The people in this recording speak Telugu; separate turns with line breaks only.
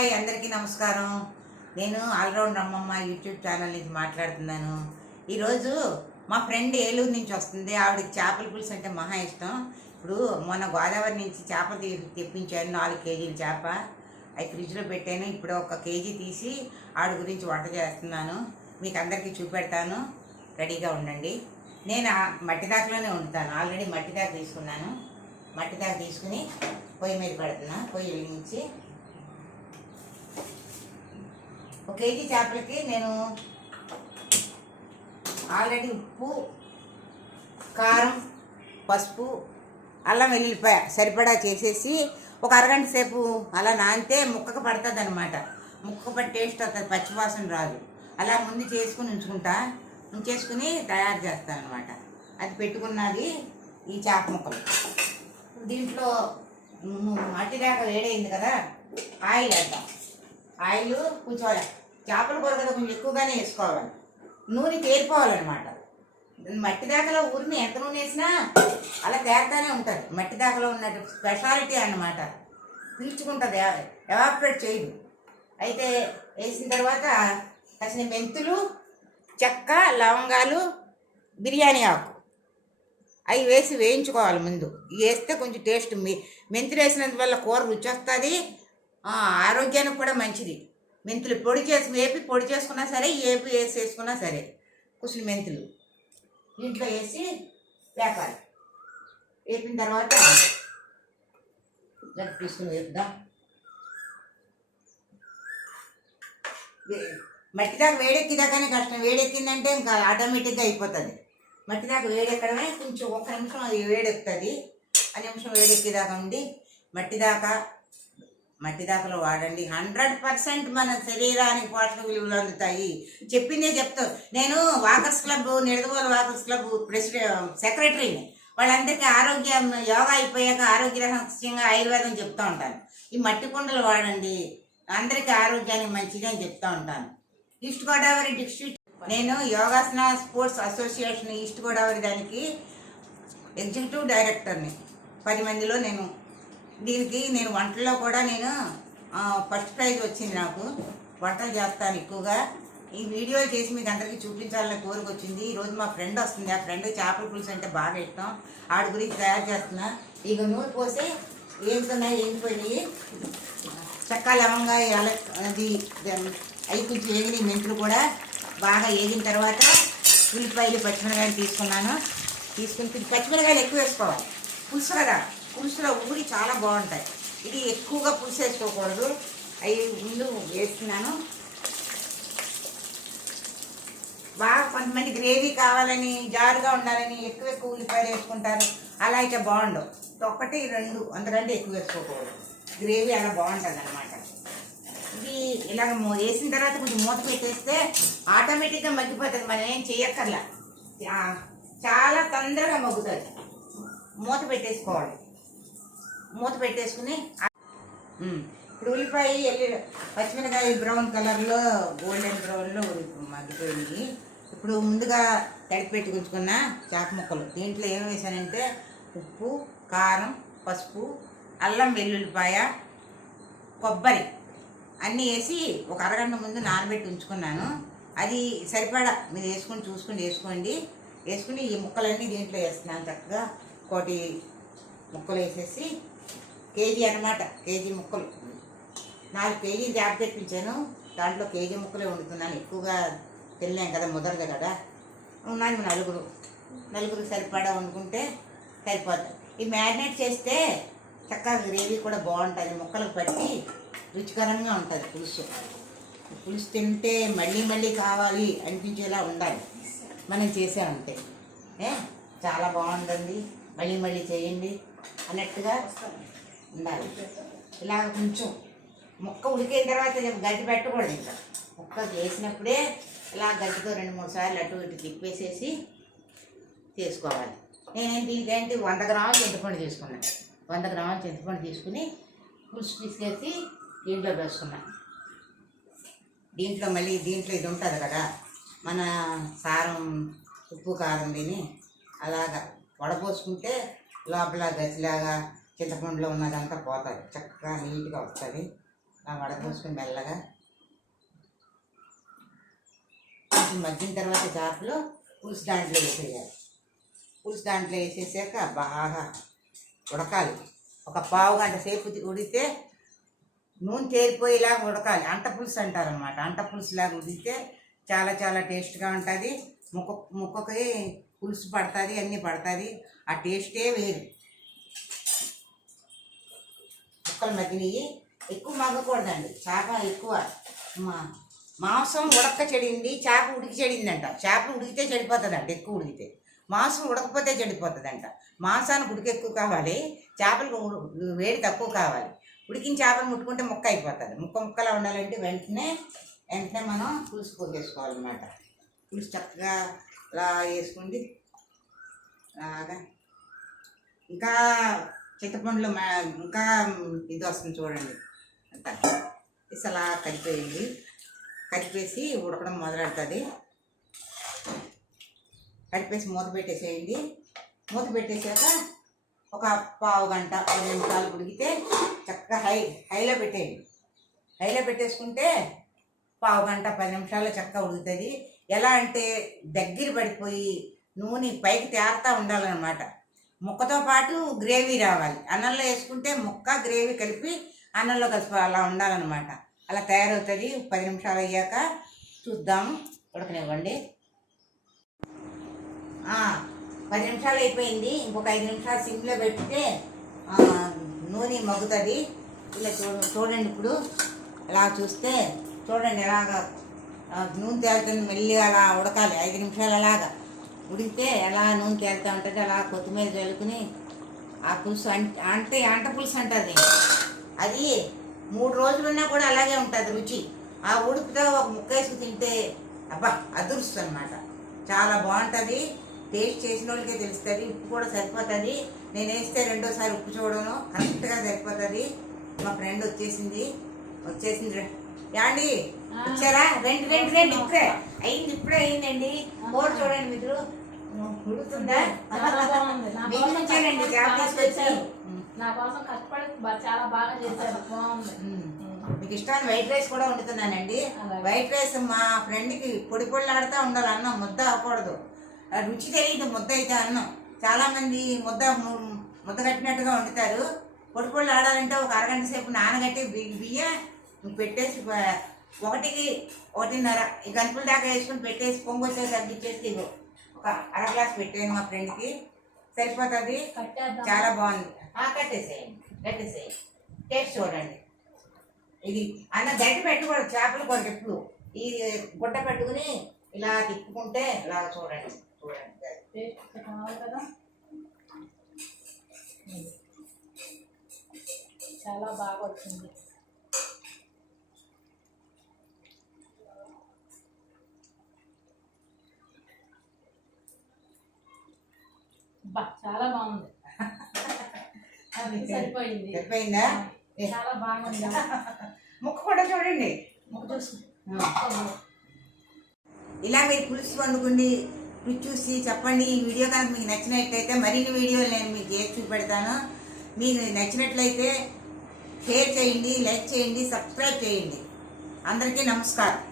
హాయ్ అందరికీ నమస్కారం. నేను ఆల్రౌండ్ అమ్మమ్మ యూట్యూబ్ ఛానల్ నుంచి మాట్లాడుతున్నాను. ఈరోజు మా ఫ్రెండ్ ఏలూరు నుంచి వస్తుంది. ఆవిడకి చేపల పులుసు అంటే మహా ఇష్టం. ఇప్పుడు మొన్న గోదావరి నుంచి చేప తెప్పించాను. నాలుగు కేజీల చేప. అవి ఫ్రిడ్జ్లో పెట్టాను. ఇప్పుడు ఒక కేజీ తీసి ఆవిడ గురించి వంట చేస్తున్నాను. మీకు అందరికీ చూపెడతాను. రెడీగా ఉండండి. నేను మట్టి దాకలోనే ఉంటాను ఆల్రెడీ మట్టి దాకా తీసుకున్నాను. మట్టి దాకా తీసుకుని పొయ్యి మీద పెడుతున్నా. పొయ్యి వెలిగించి ఒక కేజీ చేపలకి నేను ఆల్రెడీ ఉప్పు కారం పసుపు అల్లం వెల్లుల్లిపాయ సరిపడా చేసేసి ఒక అరగంట సేపు అలా నానితే ముక్కకు పడుతుంది అనమాట ముక్కకు పట్టి టేస్ట్ వస్తుంది పచ్చివాసన రాదు. అలా ముందు చేసుకుని ఉంచుకుంటా. ఉంచేసుకుని తయారు చేస్తాను అనమాట అది పెట్టుకున్నది ఈ చేప ముక్కలు. దీంట్లో అట్టిదాకా వేడైంది కదా ఆయిల్ వేద్దాం ఆయిల్ కొంచెం చేపల కూర కదా కొంచెం ఎక్కువగానే వేసుకోవాలి. నూనె తేరిపోవాలన్నమాట. మట్టి దాకలో ఊరిని ఎంత నూనె వేసినా అలా తేరుతానే ఉంటుంది. మట్టి దాకలో ఉన్నట్టు స్పెషాలిటీ అన్నమాట. పీల్చుకుంటుంది. ఎవాపరేట్ చేయదు. అయితే వేసిన తర్వాత కాసిన మెంతులు చెక్క లవంగాలు బిర్యానీ ఆకు అవి వేసి వేయించుకోవాలి ముందు. వేస్తే కొంచెం టేస్ట్ మెంతులు వేసినందువల్ల కూర రుచి వస్తుంది. ఆరోగ్యానికి కూడా మంచిది. మెంతులు పొడి చేసి వేపి పొడి చేసుకున్నా సరే ఏపి వేసి వేసుకున్నా సరే కుసిన మెంతులు ఇంట్లో వేసి వేపాలి. వేపిన తర్వాత గట్టి తీసుకుని వేపుదాం. వే- మట్టి దాకా వేడెక్కిదాకానే కష్టం. వేడెక్కిందంటే ఇంకా ఆటోమేటిక్గా అయిపోతుంది. మట్టి దాకా వేడెక్కడమే కొంచెం ఒక నిమిషం అది వేడెక్కుతుంది. ఆ నిమిషం వేడెక్కేదాకా ఉండి మట్టి దాకా మట్టి దాకలు వాడండి. హండ్రెడ్ పర్సెంట్ మన శరీరానికి పోషక విలువలు అందుతాయి. చెప్పిందే చెప్తాను నేను walkers club Nidadavolu walkers club president సెక్రటరీని. వాళ్ళందరికీ ఆరోగ్యం యోగా అయిపోయాక ఆరోగ్య రహస్యంగా ఆయుర్వేదం చెప్తూ ఉంటాను. ఈ మట్టి కుండలు వాడండి. అందరికీ ఆరోగ్యానికి మంచిది అని చెప్తూ ఉంటాను. ఈస్ట్ గోదావరి డిస్ట్రిక్ట్ నేను Yogasana sports association east Godavari దానికి ఎగ్జిక్యూటివ్ డైరెక్టర్ని. పది మందిలో నేను దీనికి నేను వంటల్లో కూడా నేను ఫస్ట్ ప్రైజ్ వచ్చింది నాకు. వంటలు చేస్తాను ఎక్కువగా. ఈ వీడియో చేసి మీకు అందరికీ చూపించాలని కోరిక వచ్చింది. ఈరోజు మా ఫ్రెండ్ వస్తుంది. ఆ ఫ్రెండ్ చేపల పులుసు అంటే బాగా ఇష్టం. ఆడి గురించి తయారు చేస్తున్నా. ఇక నూనె పోసి ఏంటున్నాయి ఏంటిపోయినాయి? చెక్క లవంగా యాల అది అవి కొంచెం వేగిన మెంతులు కూడా. బాగా ఏగిన తర్వాత ఉల్లిపాయలు పచ్చిమిరకాయలు తీసుకున్నాను. తీసుకుని పచ్చిమిరకాయలు ఎక్కువ వేసుకోవాలి. పులుసు కదా. పులుసులో ఊరి చాలా బాగుంటాయి. ఇది ఎక్కువగా పులుసు వేసుకోకూడదు అవి ముందు వేస్తున్నాను. బాగా కొంతమంది గ్రేవీ కావాలని జారుగా ఉండాలని ఎక్కువ ఎక్కువ ఉల్లిపాయలు వేసుకుంటారు. అలా అయితే బాగుండవు. ఒకటి రెండు అంతకంటే ఎక్కువ వేసుకోకూడదు. గ్రేవీ అలా బాగుంటుంది అనమాట ఇది ఇలాగ వేసిన తర్వాత కొంచెం మూత పెట్టేస్తే ఆటోమేటిక్గా మగ్గిపోతుంది. మనం ఏం చేయక్కర్లా చాలా తొందరగా మగ్గుతుంది. మూత పెట్టేసుకోవాలి. మూత పెట్టేసుకుని ఇప్పుడు ఉల్లిపాయ ఎల్లి పచ్చిమిరకాయ బ్రౌన్ కలర్లో గోల్డెన్ బ్రౌన్లో మగ్గిపోయింది ఇప్పుడు ముందుగా తడిపి పెట్టి ఉంచుకున్న చేప ముక్కలు. దీంట్లో ఏం వేసానంటే ఉప్పు కారం పసుపు అల్లం వెల్లుల్లిపాయ కొబ్బరి అన్నీ వేసి ఒక అరగంట ముందు నానబెట్టి ఉంచుకున్నాను. అది సరిపడా మీరు వేసుకొని చూసుకొని వేసుకోండి. వేసుకుని ఈ ముక్కలన్నీ దీంట్లో వేస్తున్నాను చక్కగా. కోటి ముక్కలు వేసేసి కేజీ అన్నమాట కేజీ ముక్కలు. నాలుగు కేజీ జాబ్ తెప్పించాను దాంట్లో కేజీ ముక్కలే వండుతున్నాను. ఎక్కువగా తినలేం కదా ముదరదు కదా. ఉన్నాను నలుగురు. నలుగురు సరిపడా వండుకుంటే సరిపోతుంది ఈ మ్యారినేట్ చేస్తే చక్కగా గ్రేవీ కూడా బాగుంటుంది ముక్కలకు పట్టి రుచికరంగా ఉంటుంది పులుసు. పులుసు తింటే మళ్ళీ మళ్ళీ కావాలి అనిపించేలా ఉండాలి. మనం చేసామంటే ఏ? చాలా బాగుంటుంది మళ్ళీ మళ్ళీ చేయండి. అన్నట్టుగా ఉండాలి. ఇలా కొంచెం ముక్క ఉడికిన తర్వాత గడ్డి పెట్టకూడదు ఇంకా. ముక్క చేసినప్పుడే ఇలా గడ్డితో రెండు మూడు సార్లు అటు ఇటు తిప్పేసేసి చేసుకోవాలి. నేనేం దీనికేంటి వంద గ్రాములు చింతపండు తీసుకున్నాను వంద గ్రాములు చింతపండు తీసుకుని పులుసు తీసుకేసి దీంట్లో వేసుకున్నాను దీంట్లో మళ్ళీ దీంట్లో ఇది ఉంటుంది కదా మన సారం ఉప్పు కారం తిని అలాగా వడపోసుకుంటే లోపల గసిలాగా చింతపండులో ఉన్నదంతా పోతుంది. చక్కగా నీట్గా వస్తుంది. ఆ వడపోసుకుని మెల్లగా కొంచెం మగ్గిన తర్వాత చేపలు పులుసు దాంట్లో వేసేయాలి. పులుసు దాంట్లో వేసేసాక బాగా ఉడకాలి. ఒక పావు గంట సేపు ఉడితే నూనె చేరిపోయేలాగా ఉడకాలి. అంట పులుసు అంటారనమాట అంట పులుసులాగా ఉడితే చాలా చాలా టేస్ట్గా ఉంటుంది. ముక్క ముక్కకి పులుసు పడుతుంది అన్నీ పడుతుంది. ఆ టేస్టే వేరు. ముక్కలు మగ్గినవి ఎక్కువ మగ్గకూడదండి. చేప ఎక్కువ మా మాంసం ఉడక చెడింది చేప ఉడికి చెడిందంట. చేప ఉడికితే చెడిపోతుందంట ఎక్కువ ఉడికితే. మాంసం ఉడకపోతే చెడిపోతుందంట. మాంసానికి ఉడికి ఎక్కువ కావాలి చేపలకు వేడి తక్కువ కావాలి. ఉడికిన చేపలు ముట్టుకుంటే ముక్క అయిపోతుంది. ముక్క ముక్కలా ఉండాలంటే వెంటనే వెంటనే మనం పులుసు పోసేసుకోవాలన్నమాట. పులుసు చక్కగా అలా వేసుకుంది. అలాగా. ఇంకా చింతపండులో మా- ఇంకా ఇది వస్తుంది చూడండి. అంతా వేసి అలా కలిపేయండి. కలిపేసి ఉడకడం మొదలెడుతుంది. కలిపేసి మూత పెట్టేసేయండి. మూత పెట్టేసాక ఒక పావు గంట పది నిమిషాలు ఉడికితే చక్కగా హై హైలో పెట్టేయండి. హైలో పెట్టేసుకుంటే పావు గంట పది నిమిషాల్లో చక్కగా ఉడుకుతుంది. ఎలా అంటే దగ్గర పడిపోయి నూనె పైకి తేరుతూ ఉండాలన్నమాట. ముక్కతో పాటు గ్రేవీ రావాలి. అన్నంలో వేసుకుంటే ముక్క గ్రేవీ కలిపి అన్నంలో కలిపి అలా ఉండాలన్నమాట. అలా తయారవుతుంది. పది నిమిషాలు అయ్యాక చూద్దాము ఉడకనివ్వండి. పది నిమిషాలు అయిపోయింది. ఇంకొక ఐదు నిమిషాలు సిమ్లో పెడితే నూనె మగ్గుతుంది. ఇలా చూ చూడండి ఇప్పుడు. ఇలా చూస్తే చూడండి ఎలాగా నూనె తేలుతుంది. మెల్లిగా అలా ఉడకాలి. ఐదు నిమిషాలు అలాగా ఉడికితే ఎలా నూనె తేలుతూ ఉంటుంది అలా కొత్తిమీర చల్లుకుని ఆ పులుసు అంటే అంటే అంట పులుసు అంటుంది. అది మూడు రోజులున్నా కూడా అలాగే ఉంటుంది రుచి. ఆ ఉడుకుతో ఒక ముక్క వేసుకు తింటే అబ్బా అదురుస్తు అనమాట చాలా బాగుంటుంది. టేస్ట్ చేసిన వాళ్ళకే తెలుస్తుంది. ఉప్పు కూడా సరిపోతుంది. నేను వేస్తే రెండోసారి ఉప్పు చూడను. కరెక్ట్గా సరిపోతుంది. మా ఫ్రెండ్ వచ్చేసింది. వచ్చేసింది యాండి వచ్చారా? రెండు రెండు రెండు ఇప్పుడే. అయింది ఇప్పుడే అయిందండి. కూర చూడండి మీరు.
నా కోసం కష్టపడి చాలా బాగా చేశారు. బాగుంది.
ఉమ్. మీకు ఇష్టమైన వైట్ రైస్ కూడా వండుతున్నానండి. వైట్ రైస్ మా ఫ్రెండ్కి పొడి పొడిలాడుతూ ఉండాలి అన్నం ముద్ద అవ్వకూడదు. రుచి తెలియదు ముద్ద అయితే అన్నం. చాలా మంది ముద్ద ముద్ద కట్టినట్టుగా వండుతారు. పొడి పొడి ఆడాలంటే ఒక అరగంట సేపు నానగట్టి బియ్యం పెట్టేసి ఒకటికి ఒకటిన్నర ఈ గంటల దాకా వేసుకుని పెట్టేసి పొంగు వచ్చేసి తగ్గించేసి ఇగో ఒక అర గ్లాస్ పెట్టాను మా ఫ్రెండ్కి. సరిపోతుంది? చాలా బాగుంది. కట్టేసేయండి కట్టేసేయండి. టేస్ట్ చూడండి. ఇది అన్న గట్టి పెట్టకూడదు చేపలు కొరకు ఎప్పుడు. ఈ గుడ్డ పెట్టుకుని ఇలా తిప్పుకుంటే ఇలా చూడండి చూడండి.
చాలా బాగా వచ్చింది. చాలా బాగుంది. సరిపోయింది.
సరిపోయిందా?
చాలా బాగుంది.
ముక్క కూడా చూడండి. ముక్క చూసి. ఇలా మీరు పులుసు వండుకుండి రుచి చూసి చెప్పండి. ఈ వీడియో కనుక మీకు నచ్చినట్లయితే మరిన్ని వీడియోలు నేను మీకు చేసి చూపెడతాను. మీకు నచ్చినట్లయితే షేర్ చేయండి లైక్ చేయండి సబ్స్క్రైబ్ చేయండి. అందరికీ నమస్కారం.